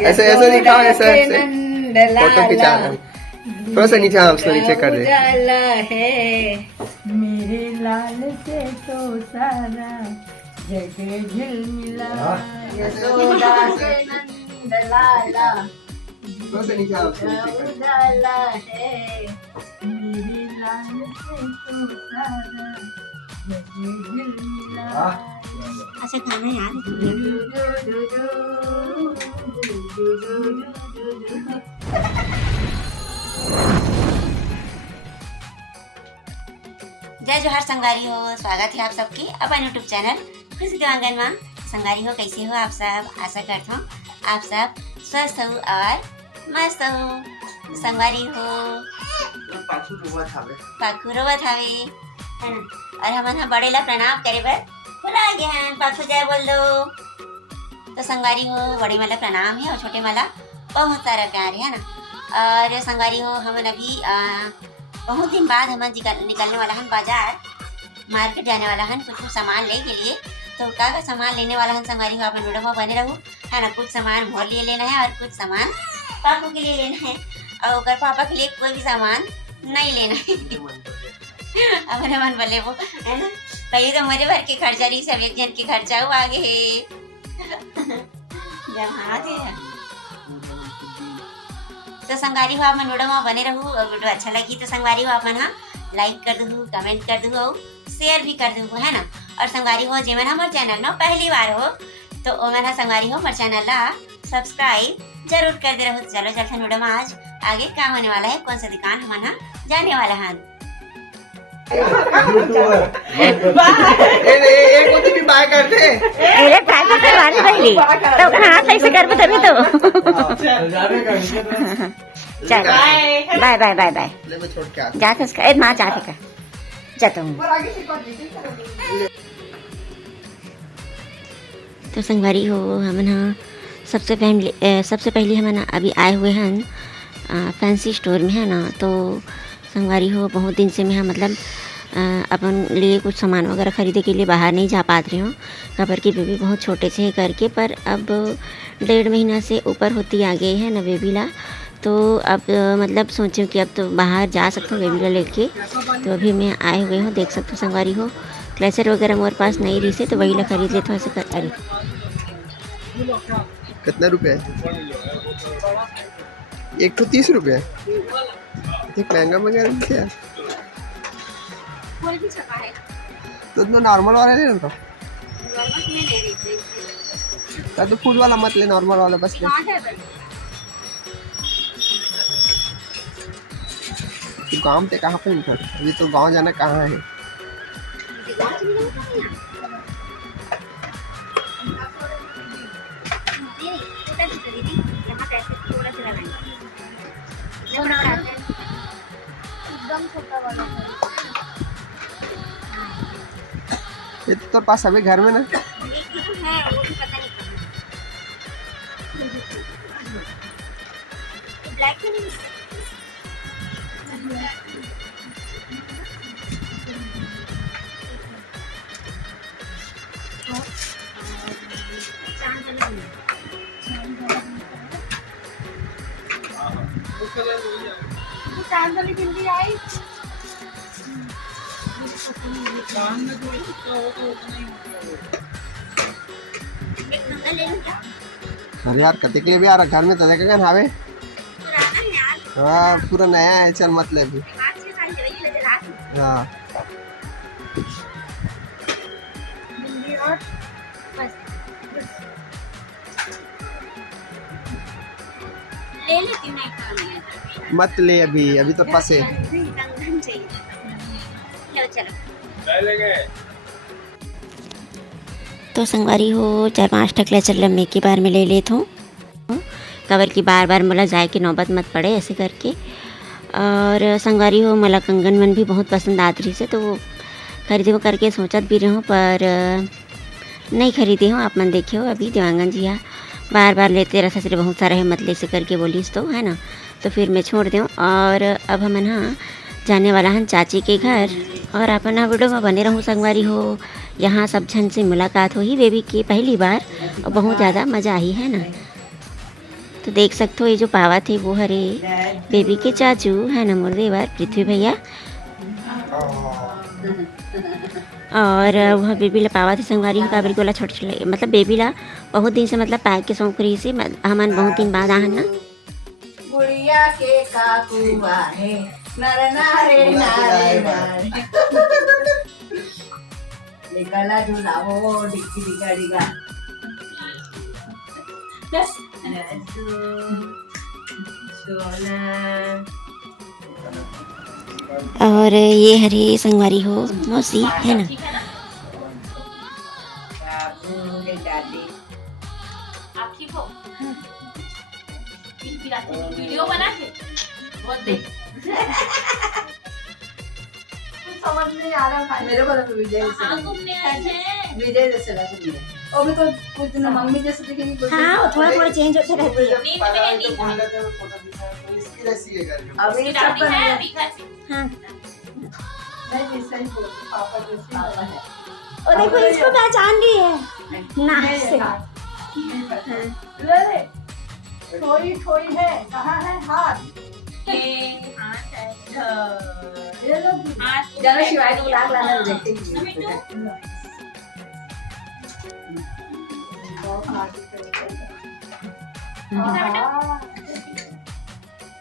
ऐसे ऐसे दिखाओ, ऐसे ऐसे फोटो खिंचा रहे हैं। थोड़ा सा नीचे, हाँ उसको नीचे कर दे। उजाला है मेरे लाल से तो सारा जग झिलमिला, यशोदा के नंद लाला थोड़ा सा नीचे, हाँ उसको नीचे कर दे। उजाला है मेरे लाल से तो सारा जग झिलमिला। अच्छा खाना यार जय जोहार संगारी हो, स्वागत है आप सबके अपन यूट्यूब चैनल खुशी दिवांगन में। संगारी हो, कैसे हो आप सब? आशा करता हूँ आप सब स्वस्थ हो और मस्त हो। संगारी हो पाखू रोवत हवे है ना, और हमन बड़े ला प्रणाम करे बर बुला गए हैं। पाखू जय बोल दो। तो संगारी हो, बड़े वाला प्रणाम है और छोटे वाला बहुत सारा प्यार है ना। और संगारी हो, हमन अभी बहुत दिन बाद हम निकलने वाला हन बाजार, मार्केट जाने वाला हन कुछ सामान ले के लिए। तो का सामान लेने वाला हन संगारी हो, अपन वीडियो में बने रहूँ है ना। कुछ सामान मोर लिए लेना है और कुछ सामान पापू के लिए लेना है, और ओकर पापा के लिए कोई भी सामान नहीं लेना है। अपने मन बोले वो है ना, पहले तो मेरे भर के खर्चा रही, सब एक जन के खर्चा हो आगे है। जहाँ थे तो संगारी हो अपन वीडियो में बने रहूँ, और वीडियो अच्छा लगी तो संगारी हो अपन हाँ लाइक कर दू, कमेंट कर दू और शेयर भी कर दू है ना। और संगारी हो जेमन हमारे चैनल में पहली बार हो तो ओमन संगारी हो हमारे चैनल ला सब्सक्राइब जरूर कर दे रहो। चलो चलते हैं वीडियो में, आज आगे क्या होने वाला है, कौन सा दुकान हमारा जाने वाला है। एक को तो भी बाय कर दे। अरे ट्राई करवाने पहले तो हाथ ऐसे कर तभी तो। चल बाय बाय बाय बाय। ले मैं छोड़ के आता जाते उसका माँ जाते का जाता हूँ। तो संगवारी हो, हम ना सबसे पहले हम ना अभी आए हुए हैं फैंसी स्टोर में है ना। तो संगवारी हो, बहुत दिन से मैं मतलब अपन लिए कुछ सामान वगैरह ख़रीदे के लिए बाहर नहीं जा पा रही हूँ, खबर की बेबी बहुत छोटे से करके। पर अब 1.5 महीना से ऊपर होती आ गई है ना बेबी ला। तो अब मतलब सोचूं कि अब तो बाहर जा सकता हूँ बेबी ला लेके। तो अभी मैं आए हुए हूँ, देख सकते हो संगवारी हो। क्लेचर वगैरह मेरे पास नहीं रही से तो वही ला खरीद लेते ऐसे कर। अरे कितने रुपए? एक तो 30 रुपए, एक महंगा वगैरह क्या तो नॉर्मल वाला ले लो। तो फूड वाला मत ले, नॉर्मल वाला बस ले। तो गांव पे कहाँ पे निकल, अभी तो गांव जाना कहाँ है? ये तो पास अभी घर में ना अरे यार कते के लिए भी आ रहा घर में तो देखेगा नहावे। हाँ पूरा नया है, चल मत ले भी। हाँ मत ले अभी, अभी तो पास है। तो संगवारी हो, 4-5 टकला चल लम्बे की बार में ले लेता हूँ, कवर की बार बार मला जाए कि नौबत मत पड़े ऐसे करके। और संगवारी हो, मला कंगन मन भी बहुत पसंद आती रही से तो खरीदे करके सोचत भी रही हूँ, पर नहीं खरीदी हूँ। आप मन देखे हो अभी दिवांगन जी यहाँ बार बार लेते रहता सिर्फ बहुत सारा हिम्मत ले से करके बोलीस तो है ना। तो फिर मैं छोड़ दूँ। और अब हम यहाँ जाने वाला हैं चाची के घर, और अपन वीडियो में बने रहूँ संगवारी हो। यहाँ सब जन से मुलाकात हुई बेबी की पहली बार और बहुत ज़्यादा मज़ा आई है ना। तो देख सकते हो ये जो पावा थे वो हरे बेबी के चाचू है ना मोर देवर पृथ्वी भैया। और वह बेबी ला पावा थे संगवारी हो काबरी कोला छोटे छोटे मतलब बेबी ला बहुत दिन से मतलब पैक के सौंप रही से हमन बहुत दिन बाद आहन ना। गुड़िया के काकुआ है नर नारे नारे नारे निकला झुलाओ डिक्की डिगा डिगा और ये हरे संगवारी हो मौसी है ना। आप ठीक हो? वीडियो बना के बहुत देख समझ नहीं आ रहा भाई मेरे को तो विजय कहाँ घूमने आए थे? विजय जैसे लग रही है और भी तो कुछ दिन मम्मी जैसे दिखेगी कुछ हाँ वो थोड़ा थोड़ा चेंज होते रहती है। नींद में है, नींद में। अभी इसकी सब दादी है अभी घर से। हाँ नहीं सही बोल पापा जैसे पापा है और देखो इसको पहचान रही है नाक से। ले ले थोड़ी थोड़ी है कहाँ है हाथ ये हाथ है। ये लो हाथ जरा शिवाय को लाग लाना देखते ही मिट्टू।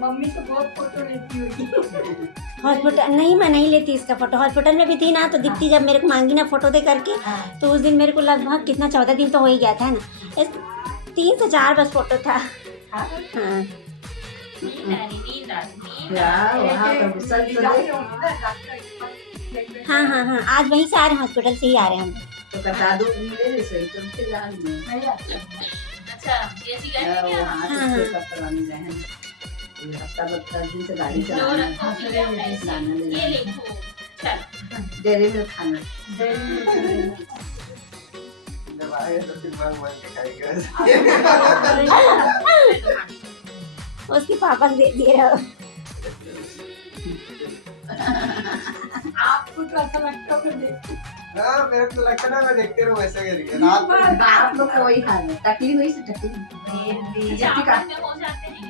मम्मी तो बहुत फोटो लेती होगी हॉस्पिटल नहीं मैं नहीं लेती इसका फोटो। हॉस्पिटल में भी थी ना तो दिखती जब मेरे को मांगी ना फोटो दे करके तो उस दिन मेरे को लगभग कितना 14 दिन तो हो ही गया था ना 3 से 4 बस फोटो था। हाँ नींद आ रही, नींद आ रही, नींद आ यार वहाँ तो गुस्सा हाँ हाँ हाँ आज वहीं से आ रहे हैं हॉस्पिटल से ही आ रहे हैं हम। तो कटा दो मिले सही तुम से जान नहीं रही। अच्छा जैसी गए थे क्या? वहाँ से चेकअप करवाने गए हैं हफ्ता 10 दिन से गाड़ी लो चलाना रखो फिर है ऐसे। लाना ले ये जाना देखो चल डेयरी में खाना उसके पापा दे दिए रहो। आपको तो अच्छा लगता है देखते मेरे को तो लगता है ना मैं देखते रहूं ऐसे करके रात में। आप लोग को वही खाना टकली हुई से टकली अच्छा जट्टी का आपस में हो जाते हैं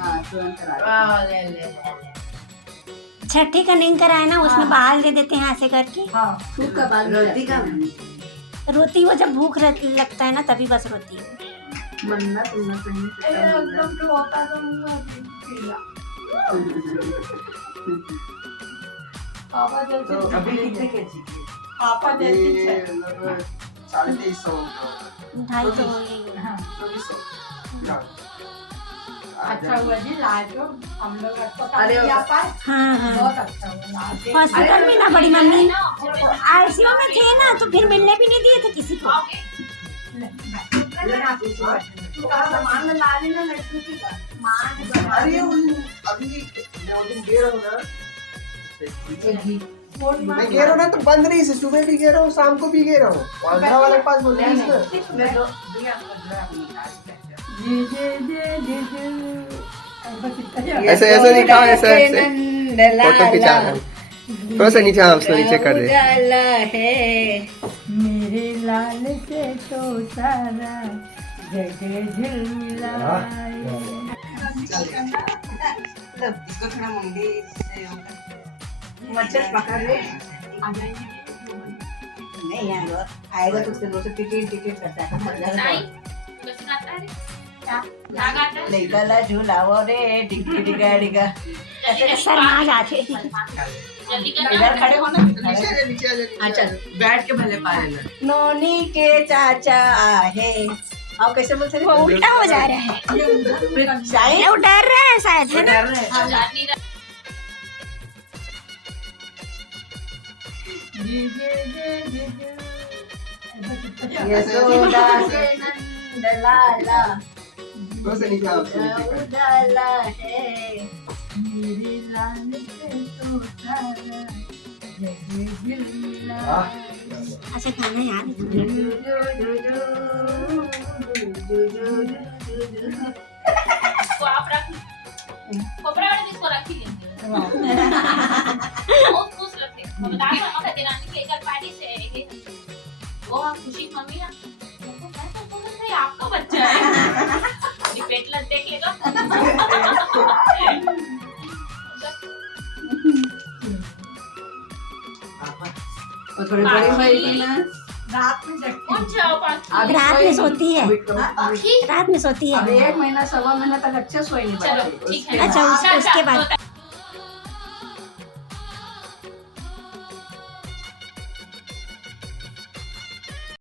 हाँ तुरंत करा ले ले छठी का नहीं कराया ना उसमें बाल दे देते हैं ऐसे करके। हाँ सूप का बाल रोटी का रोती वो जब भूख लगता है ना तभी बस रोती है। मन्ना तुमने कहीं एकदम तो होता पापा तो जैसे अभी कितने केजी पापा जैसे ये मतलब 250 ढाई तो हो गई। हाँ 2400 अच्छा हुआ जी लाज हो हम लोग अस्पताल में आ पाए हाँ हाँ बहुत अच्छा हुआ लाज हॉस्पिटल में ना बड़ी मम्मी आईसीयू में थे ना तो फिर मिलने भी नहीं दिए थे किसी को। तू कहा सामान में ला लेना लड्डू की मान अरे अभी मैं उस दिन गे रहा हूँ ना मैं गे रहा हूँ ना तो बंद नहीं से सुबह भी गे रहा हूँ शाम को भी गे रहा हूँ आंध्रा वाले के पास बोल रही है ऐसे ऐसे दिखाओ ऐसे ऐसे फोटो खिंचा रहा हूँ थोड़ा सा नीचे हाँ नीचे कर दे उजाला है मेरे लाल से तो सारा जग झिलमिलाए इसको थोड़ा मुंडी मच्छर पकड़ ले नहीं यार आएगा तो उसके 200 टिकट करता है नहीं कैसे गाता है रे? क्या गाता है? निकला झूलाओ रे डिग्गी डिगा डिगा जल्दी शर्मा जाते जल्दी कर इधर खड़े हो ना नीचे आ जा नीचे आ जा हाँ चल बैठ के भले पा लेना नोनी के चाचा आहे और कैसे बोलते वो उल्टा हो जा रहा है शायद वो डर रहा है शायद है ना। डर रहे हैं जाती रह यशोदा के नंद लाला थोड़ा सा नीचे हाँ नीचे कर दे उजाला है मेरे लाल से तो सारा जग झिलमिलाए अच्छा खाना यार इसको आप रख कोपरा वाले इसको रख ही लेंगे बहुत खुश लगते हैं हम बता रहे हैं देरानी के घर पार्टी से आए वो हम खुशी मम्मी ना उनको कहते हैं आपका बच्चा है भेटलं देखले का और थोड़ी बड़ी भाई की ना कौन सा पाखी रात में सोती है, पाखी रात में सोती है। अब 1 महीना 1.25 महीना तक अच्छे सोई नहीं चलो पाती। ठीक है अच्छा, उसके बाद